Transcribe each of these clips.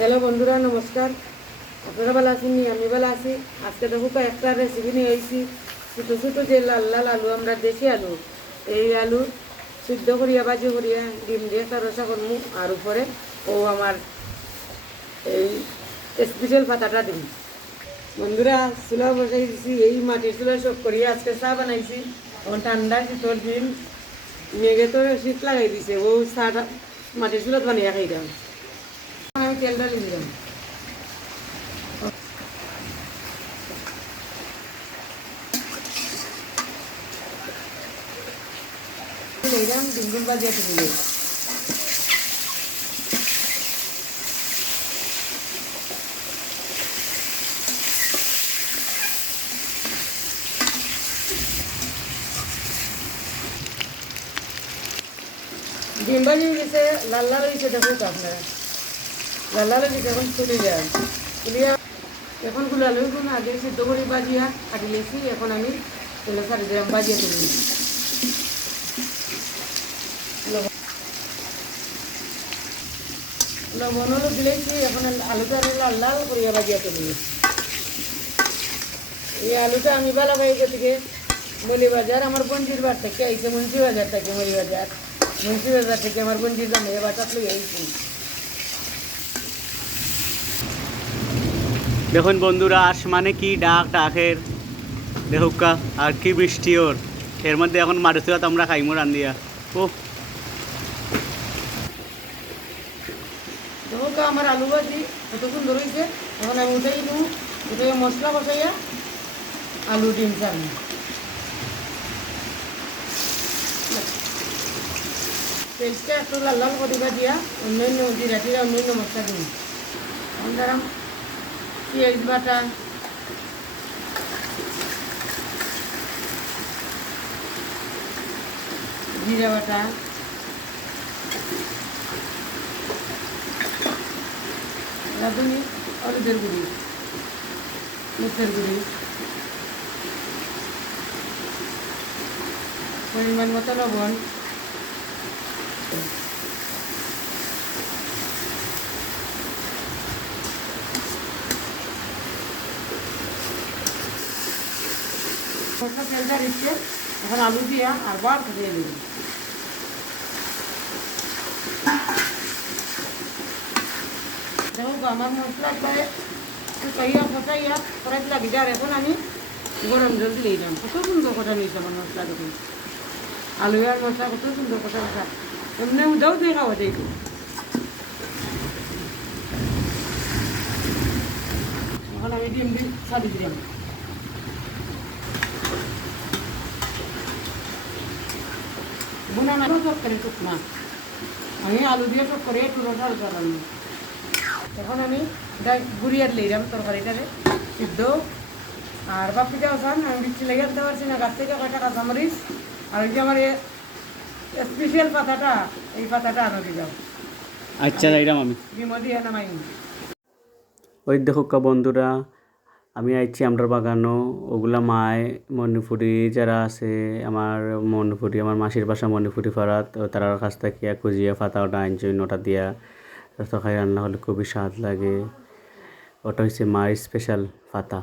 Hello বন্ধুরা, নমস্কার। আপনারা ভালো আছেন? আমি ভালো আছি। আজকে দেখো একটা রেসিপি নিয়ে এসেছি। ছোটো ছোটো যে লাল লাল আলু, আমরা দেশি আলু, এই আলু সিদ্ধ করিয়া ভাজি করিয়া ডিম দিয়ে একটা রসা করমু, আর উপরে ও আমার এই স্পেশাল পাতাটা দিন। বন্ধুরা, চুলা বসাই দিছি, এই মাটির চুলা সব করিয়া আজকে চা বানাইছি। এখন ঠান্ডা শীতল দিন, মেঘে তো শীত লাগাই দিছে, ও চাটা মাটির চুলাত বানিয়ে খাই দাম। আমি তেলটা দিলাম, দিলাম ডিম ভাজিয়া তুলি। ডিম ভাজি গেছে, লাল লাল হয়েছে, দেখুন তো আপনারা লাল লাল হয়েছে। এখন তুলি যায়, তুলিয়া এখন গুলো আলুগুলো আগে সিদ্ধ করে ভাজিয়া কাটি লেছি। এখন আমি তেলে সারি দিলাম, ভাজিয়া তুলি। লবণ হলো দিলেছি, এখন আলুটা আমি লাল লাল করিয়া ভাজিয়া তুলি। এই আলুটা আমি ভালো ভাই থেকে মলি বাজার, আমার বঞ্জির বার থেকে আইসে, মুন্সি বাজার থেকে মলি বাজার, মুন্সি বাজার থেকে আমার বঞ্জির দামে বাটাত লই আইছি। দেখুন বন্ধুরা, আসমানে কি ডাক ডাকের দেখুকা, আর কি বৃষ্টি ওর এর মধ্যে এখন মারুসিরাত আমরা খাইমু রান্দিয়া। ও দেখো আমার আলু ভাজি কত সুন্দর হয়েছে। এখন আমি উঠাই নিব, উঠে মশলা বসাইয়া আলু ডিম চাল পেস্টটা একটু লাল লাল করিবা দিয়া অন্যান্য জিরা টিরা অন্যান্য মশলা দিন। ধরাম পেঁয়াজ বাটা, জিরা বাটা, রাঁধুনি, হলুদের গুঁড়ি, মরিচের গুঁড়ি, পরিমাণ মতো লবণ, মশলা তেলটা দিচ্ছে। এখন আলু দিয়া আর বার ফুটিয়ে দিবি। দেখো আমার মশলা একবারে কইয়া ফসাইয়া কড়াই লাগি যার। এখন আমি গরম জল দিলে দিলাম। কত সুন্দর কথা নিয়েছে আমার মশলা, দেখুন আলু আর মশলা কত সুন্দর কথা কথা এমনি উদাও দিয়ে খাওয়া যায়। এখন আমি ডিম ডিম ছাড়ি দিলাম। বোনা না তরকারি টুক না, আমি আলু দিয়ে টক করে একটু রসাল চালানো। এখন আমি গুড়িয়ার লইলাম তরকারিটারে সিদ্ধ। আর বাপি যাও চান, আমি বিচ্ছি লেগে দিতে পারছি না, গাছ থেকে কয়টা কাঁচামরিচ আর ওই যে আমার স্পেশাল পাতাটা, এই পাতাটা আনো দিলাম। আচ্ছা যাইলাম আমি ডিম দিয়ে নামাই। ওই দেখুকা বন্ধুরা, আমি আইছি আমরা বাগানো। ওগুলা মায় মণিপুরি যারা আছে, আমার মণিপুরি, আমার মাসির বাসা মণিপুরি পাড়াত, তারার কাছ থেকে খুঁজিয়া ফাতা ওটা আনছি, ওটা দিয়া তরকারি রান্না হলে খুবই স্বাদ লাগে। ওটা হচ্ছে মার স্পেশাল পাতা।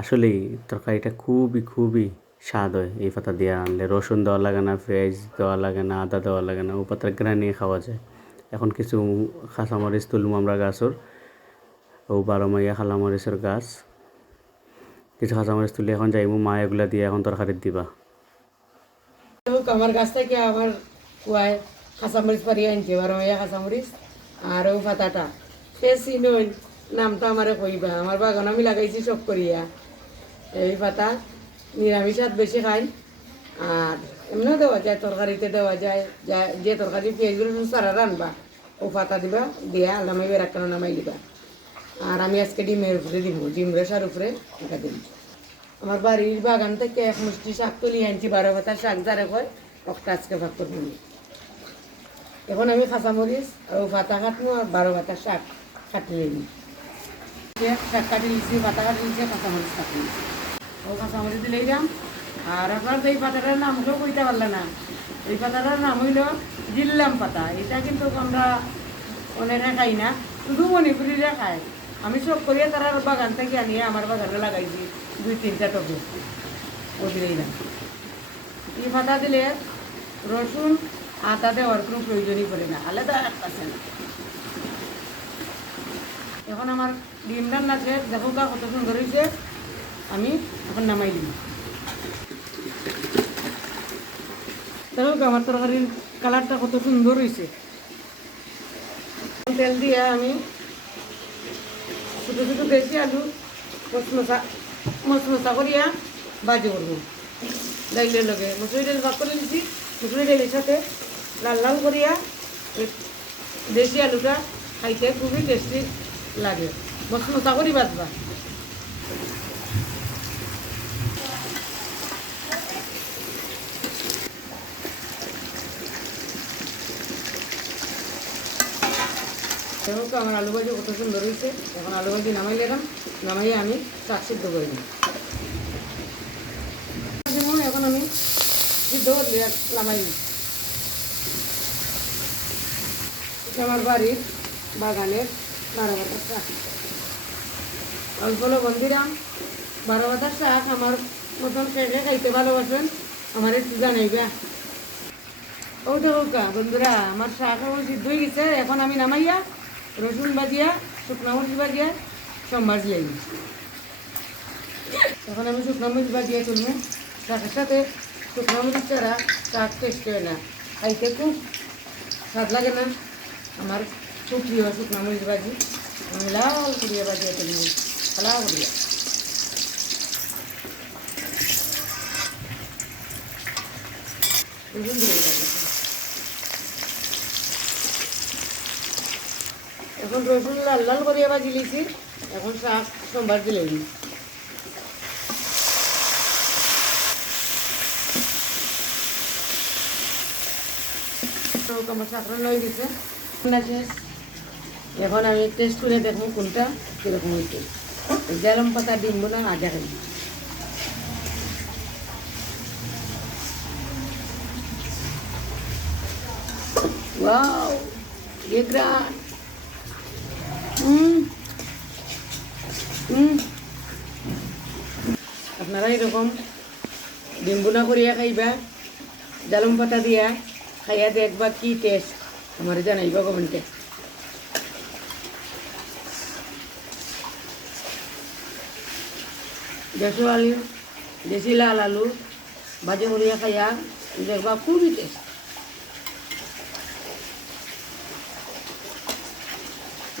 আসলেই তরকারিটা খুবই খুবই স্বাদ হয় এই পাতা দিয়ে রান্নলে। রসুন দেওয়া লাগে না, পেঁয়াজ দেওয়া লাগে না, আদা দেওয়া লাগে না, ও পাতার গ্রান নিয়ে খাওয়া যায়। এখন কিছু খাসামরিচ তুলমু আমরা গাছর, ও 12 মাইয়া খালামরিচের গাছ, কিছু কাঁচামরিচ তুলি এখন যাইমু, মা এগুলা দিয়ে এখন তরকারিত দিবা। আমার গাছ থেকে আবার কুয়ায় কাঁচামরিচ পারিয়ে আনছে, 12 মাইয়া কাঁচামরিচ আর ও পাতাটা সে চিনই নামটা আমারে কইবা। আমার বাগান আমি লাগাইছি সব করিয়া। এই পাতা নিরামিষ হাত বেশি খাই, আর এমনিও দেওয়া যায়, তরকারিতে দেওয়া যায়। যে তরকারি পেঁয়াজ রসুন সারা রানবা ও পাতা দিবা, দিয়া নামাইবে, রাখানো নামাই দিবা। আর আমি আজকে ডিমের উপরে দিব, ডিম রেসার উপরে এটা দিন। আমার বাড়ির বাগান থেকে এক মুষ্টি শাক তুলি আনছি, 12 পাতার শাক যারে হয় একটা আজকে ভাগ করবো। এখন আমি কাঁচামরিচ ও পাতা কাটবো আর 12 পাতার শাক কাটিয়ে নিই। শাক কাটি নিচ্ছি, পাতা কাটি নিচ্ছি, কাঁচামরিচ কাটি নিচ্ছি, ও কাঁচামরিচ দিলেই যাম। আর আপনার তো এই পাতাটার নাম হলেও কইতে পারলে না, এই পাতাটার নাম হইল জিল্লাম পাতা। এটা কিন্তু আমরা অনেকে খাই না, শুধু মণিপুরিরা খায়। আমি সব করিয়া তারা বাগান থেকে আনিয়ে আমার বাগানে লাগাইছি 2-3টা টবে, ওদিলেই না। এই পাতা দিলে রসুন আদা দেওয়ার কোনো প্রয়োজনই পড়ে না, আলাদা আছে না। এখন আমার ডিম রান্না শেষ, দেখো গা কত সুন্দর হয়েছে। আমি এখন নামাই দিই। দেখো গা আমার তরকারির কালারটা কত সুন্দর হয়েছে। তেল দিয়ে আমি ছোটো ছোটো দেশি আলু মশমশা করিয়া ভাজি করবো ডাইলের লগে। মসুরি ডাল ভাগ করে দিচ্ছি, মসুরি ডালের সাথে লাল লাল করিয়া দেশি আলুটা খাইতে খুবই টেস্টি লাগে। মশমশা করি বাজবা। দেখো আমার আলু ভাজি কত সুন্দর হয়েছে। এখন আলু ভাজি নামাই নিলাম, নামাইয়ে আমি শাক সিদ্ধ করে নিই। এখন আমি সিদ্ধ করলে নামাই নিই। এটা আমার বাড়ির বাগানের 12 পাতার শাক। অল্প লবণ দিলাম। 12 পাতার শাক আমার মতন খেয়ে খাইতে ভালোবাসেন, আমার একটু জানাইবা। ও দেখো বন্ধুরা, আমার শাক এখন সিদ্ধ হয়ে গেছে। এখন আমি নামাইয়া রসুন ভাজিয়া, শুকনো মরিচ ভাজিয়া সব ভাজিয়ে নিই। এখন আমি শুকনো মরিচ ভাজিয়ে তুলবো। শাকের সাথে শুকনো মরিচ ছাড়া শাক টেস্ট হয় না, খাইতে খুব স্বাদ লাগে না। আমার খুব প্রিয় শুকনো মরিচ ভাজি। আমি লাল করিয়া ভাজিয়ে তুলবো, লাল করিয়া। রসুন দিয়ে দেবো। এখন রসুন লাল লাল করিয়া ভাজি লিছি। এখন শাক সোমবার দিলে দিই। আমার শাক রান্না হয়ে গেছে, রান্না শেষ। এখন আমি টেস্ট করে দেখবো কোনটা কীরকম হয়েছে। জালম পাতা ডিম বোনা আজা খাই। ওয়াও, ये ग्रान আপনারা এরকম ডিম বোনা করিয়া খাইবা, জালম পাতা দিয়া খাইয়া দেখবা কি টেস্ট, আমার জানাইবা কমেন্টে। দেশি আলু, দেশি লাল আলু ভাজি করিয়া খাইয়া দেখবা খুবই টেস্ট।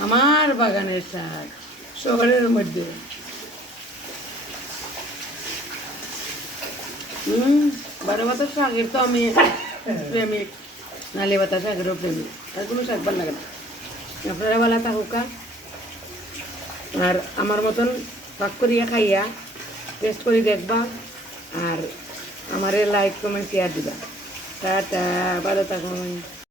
আমার বাগানের শাক শহরের মধ্যে। 12 পাতার শাকের তো আমি প্রেমিক, নালে পাতা শাকেরও প্রেমিক। আর কোনো শাক ভালো লাগে না। আপনারা ভালো থাকুকা, আর আমার মতন পাক করিয়া খাইয়া টেস্ট করে দেখবা, আর আমারে লাইক কমেন্ট শেয়ার দিবা। টাটা, ভালো থাকুন।